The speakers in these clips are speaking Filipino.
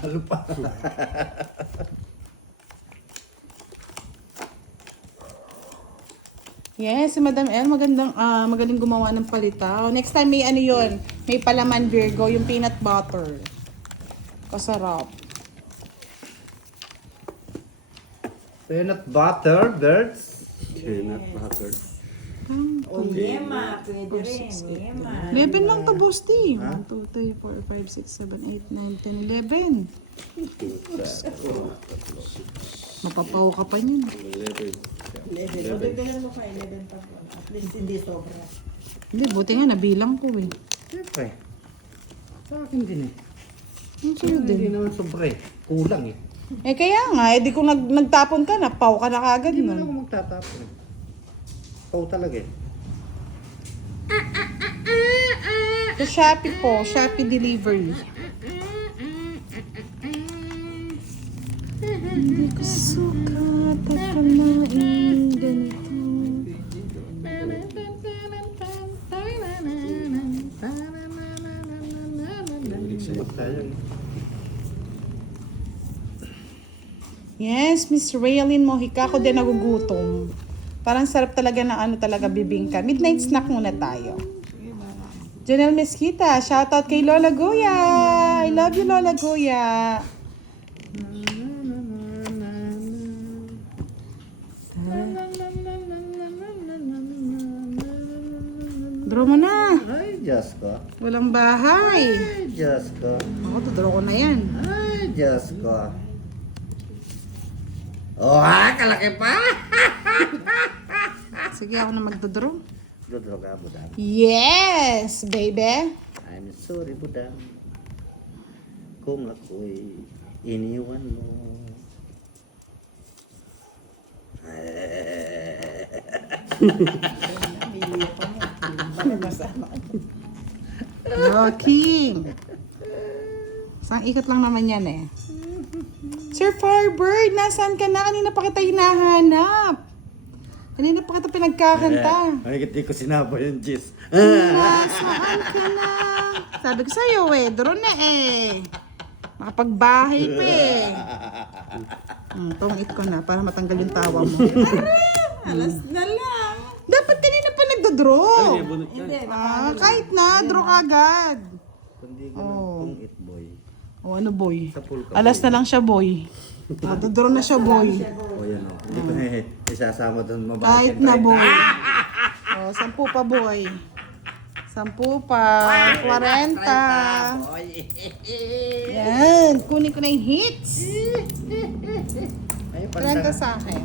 Ano pa? Yes, si Madam El, magaling gumawa ng palitaw. Next time may ano yun, may palaman Virgo, yung peanut butter. Kasarap. Peanut butter, birds. Peanut butter. O yema, pwede rin. Yema. 11 lang to, Bosti. 1, 2, 3, 4, 5, 6, 7, 8, 9, 10, 11. Mapapaw ka pa niyan. 11. O, dagdagan mo pa 11 pa. At least hindi sobra. Hindi, buti nga, nabilang ko eh. Siyempre. Sa akin din eh. Ang sa'yo Hindi din. naman sobra eh. Kulang eh. Eh kaya nga, di kung nagtapon ka, napaw ka na kagad Hindi man ako nun. magtatapon eh. Pau talaga eh. Sa Shopee po, Shopee delivery. Hindi ko sukat at kamain ganito. Sabag tayo eh. Yes, Miss Raylene Mojica, ako din nagugutom. Parang sarap talaga ng ano talaga bibingka. Midnight snack muna tayo. Janelle Mesquita, shoutout kay Lola Goya. I love you, Lola Goya. Draw mo na. Ay, Diyos ko. Walang bahay. Ay, Diyos ko. Ako, tudraw ko na yan. Ay, Diyos ko. Oh, ha? Kalaki pa? Sige, ako na magdodraw. Dudro ka, budang. Yes, baby. I'm sorry, budang. Kung ako'y iniwan mo. Rocky. Isang ikot lang naman yan eh. Sir Firebird, nasaan ka na? Kanina pa kita hinahanap. Kanina pa kita pinagkakanta. Ay, hindi ko sinabo yung Jis. Nasaan ka na? Sabi ko sa'yo eh, drone na eh. Makapagbahay pa eh. Tungit ko na para matanggal yung tawa mo. Alas na lang. Dapat kanina pa nagdodraw. Hindi, Kahit na, draw ka agad. Kundi ko lang kung it boy. O ano boy? Sa pool ka. Alas na lang siya boy. Magdodraw na siya boy. O yan o. Hindi ko na isasama doon mabahay. Kahit na boy. O, 10 pa boy. 10 pa. 40. Yan. Kunin ko na yung hits. Ay, 30 sa akin.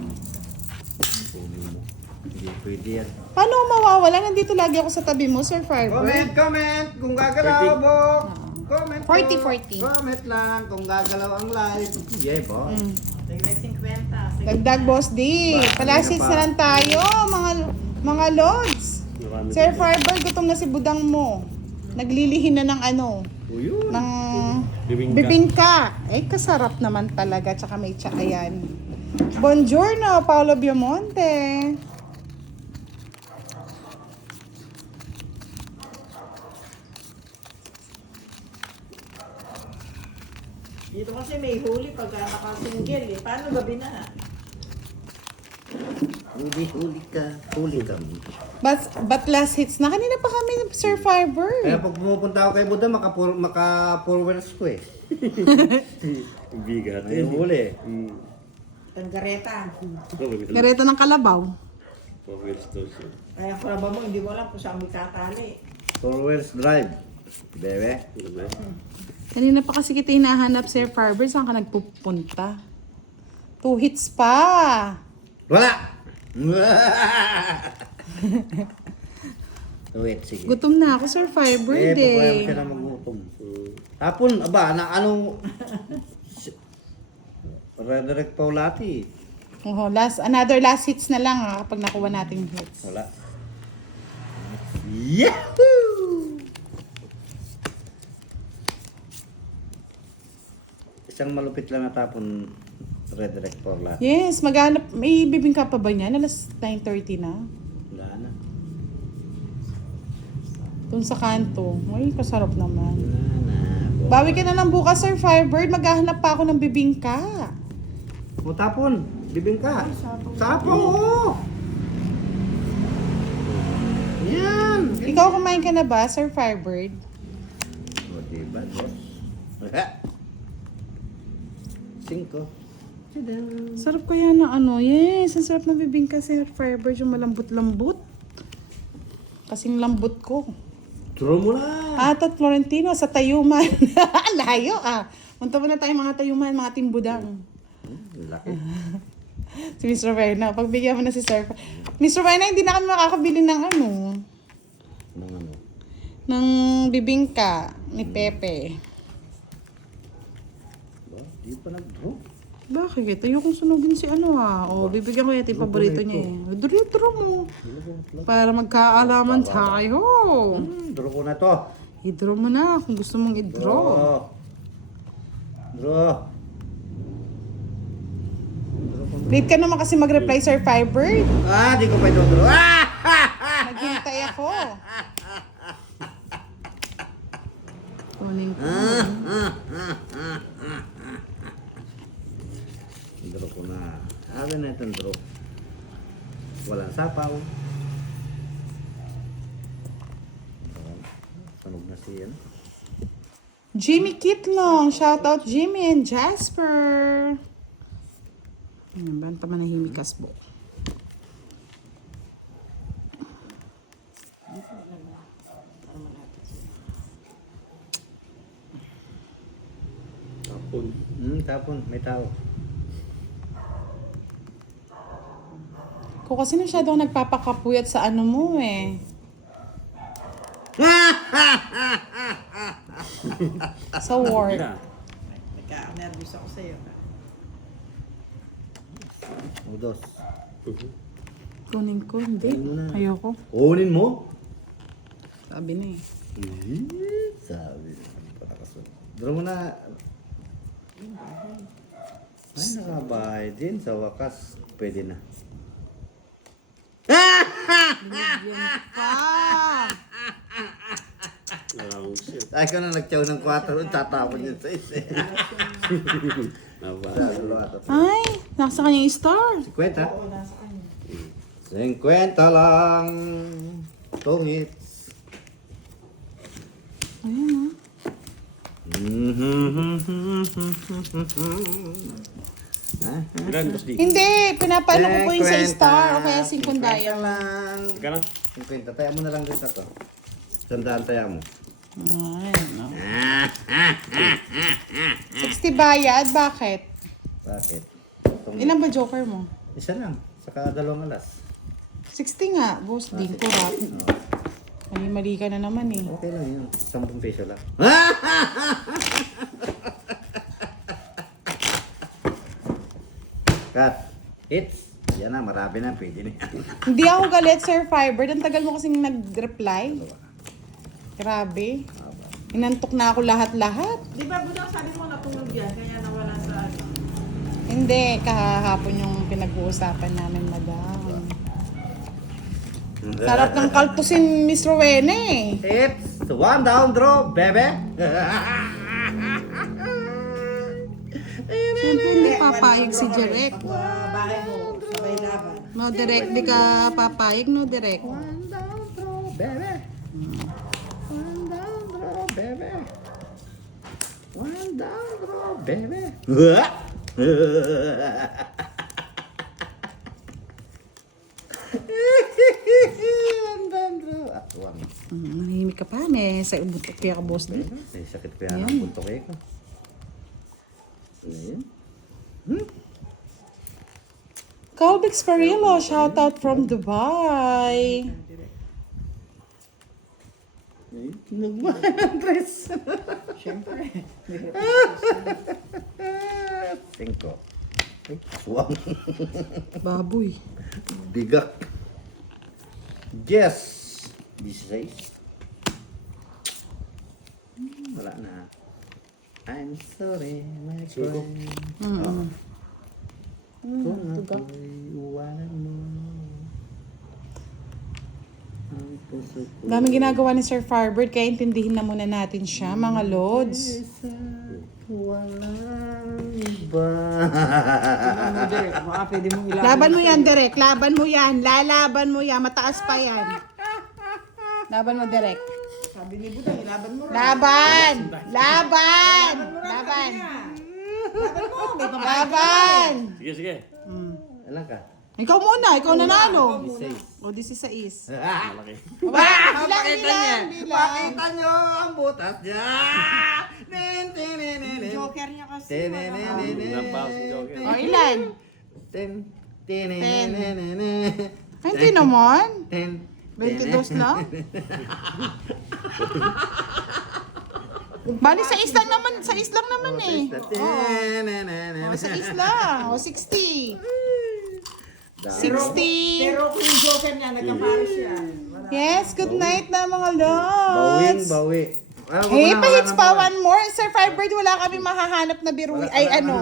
Hindi pwede yan. Paano mawawala? Nandito lagi ako sa tabi mo, Sir Comment, Firebird. comment kung gagalaw, Bok. Comment po. 40. Comment lang kung gagalaw ang live. Yeah, Bok. dagdag 50. Sige. Dagdag boss D. Palasits na lang tayo, mga lods. Sir Firebird, gutom na si budang mo. Naglilihin na ng ano, Uyun. ng Bibingka. bibingka. Eh, kasarap naman talaga. Tsaka may tsa, ayan. Buongiorno, Paolo Biamonte. Dito kasi may huli pagka nakasingle eh. Paano gabi na? Huli ka. Huli kami. But last hits na. Kanina pa kami, Sir Kaya Firebird. pag pumupunta ako kay Buddha, maka-forwards ko eh. Bigat. Ay, huli. Tanggareta. Gareta ng kalabaw. Kaya kung ba mo, hindi mo alam kung saan may tatali. Forwards drive. Bebe. Kanina pa kasi kita hinahanap, Sir Firebird. Saan ka nagpupunta? 2 hits pa. Wala! Wait, sige. Gutom na ako, Sir Firebird papayaw eh. ka na magutom. Tapon, aba, na anong... Rederick Paulati. Oh, another last hits na lang kapag nakuha natin yung hits. Wala. Yahoo! Isang malupit lang natapon Rederick Paulati. Yes, maghanap. May bibingka pa ba niyan? Alas 9:30 na. Wala na. Doon sa kanto. Ay, kasarap naman. Wala na. Bawi ka na lang bukas, Sir Firebird. Maghahanap pa ako ng bibingka. O tapon, bibingka. Tapon, oo. Yan. Ikaw kumain ka na ba, Sir Firebird? O diba, dos. 5. Sarap kaya na ano. Yes, ang sarap na bibingka, Sir Firebird. Yung malambot-lambot. Kasing lambot ko. Draw mo na. At Florentino sa Tayuman. Layo ah. Punta muna tayo mga Tayuman, mga timbudang. Laki. Si Mr. Verna. Pagbigyan mo na si Sir. Mr. Verna, hindi na kami makakabili ng ano. Nang ano? Ng bibingka ni Pepe. Ba, di pa nag-draw. Bakit? Ayokong sunugin si ano ah. O, bibigyan ko yung paborito niya eh. Draw mo. Para magkaalaman tayo. Draw ko na to. I-draw mo na kung gusto mong i-draw. Draw. Late ka naman kasi mag-reply, Sir Firebird. Ah, di ko pa ito draw. Ah! Naghintay ako. Kunin ko. Draw ko na. Akin na itong draw. Walang sapaw. Sanog na siya. Jimmy Kitlong. Shout out Jimmy and Jasper. Ayan, banta manahimik kasbo. Tapon. Tapon. May tao. Ko kasi masyado ako nagpapakapuyat sa ano mo eh. Sa work. Yeah. Nagka-nervous ako sa'yo. Udos. Kunin ko, hindi. Ayoko. Kunin mo? Sabi na eh. Sabi. Patakasun. Draw mo na. Ay, nakabahay din. Sa wakas, pwede na. Around shit. Ay, ka na nagtsaw ng 4. Tatapon yun sa isa. Aba. Ay, nasa kanyang star. 50. Oo, nasa kanya. 50 lang. 2 hits. Ayan Ilan, boss D? Hindi, pinapalo ko po yung sa star o kaya 5 dial. lang. Ika na. 50. Taya mo na lang dito to. Sandaan taya mo. Ayan, no. 60 bayad, bakit? Bakit? Ilan ba joker mo? Isa lang. Saka 2 alas. 60 nga, boss. Di ko rat. Mali-mali ka na naman eh. Okay lang yun. 10 peso lang. Cut. Hits. Yan na, marami na. Pwede na yan. Hindi ako galit, Sir Fiber. Ang tagal mo kasing nag-reply. Grabe. Inantok na ako lahat-lahat. Di ba, Budang, sabi mo natulog yan, kaya nawala sa ano. Hindi, kahapon yung pinag-uusapan namin, madam. Sarap ng kaltusin, Miss Rowena eh. Hits. 1 down draw, bebe. Siyempre, hindi papayag si Direk. Bahay mo, sabay laban. No, Direk, di ka papayag, no, Direk. 1 down draw, bebe. 1 down draw, bebe. 1 down draw, bebe. Atwang. Nanahimik ka pa, may sa ubutok kaya ka, boss, di. Ay, sakit pa yan ang punto ko. Ayan. Calvix Perillo, shout out from Dubai. Nagmahal-dress. Siyempre. 5. Ay, swang. Baboy. Bigak. Yes. 16. Wala na. I'm sorry, my friend. Kung ako'y iwanan mo, ang Daming ginagawa ni Sir Firebird, kaya intindihin na muna natin siya, mga lods. Walang iba. Baka pwede mong ilaban. Laban mo yan, Direk. Laban mo yan. Lalaban mo yan. Mataas pa yan. Laban mo, Direk. Sabi ni Budang, ilaban mo. Laban! Laban! Laban! Laban! Sige, sige. Alam ka? Ikaw muna. Ikaw nanalo. Says. O, 16. Malaki. Bilang. Pakita nyo ang butas niya. Joker niya kasi. Napaw si Joker. O, ilan? Ten. Ay, hindi naman. 10. 22 na. Bali, sa islang naman. Sa islang naman eh. O, sa islang. O, 60. 60. Pero kung yung Joker niya, nagkaparis siya. Yes, good night na mga Bawing, lods. bawi. Hey, pa-hits pa one more. Sir Firebird, wala kami mahahanap na biruin. Ay, ano.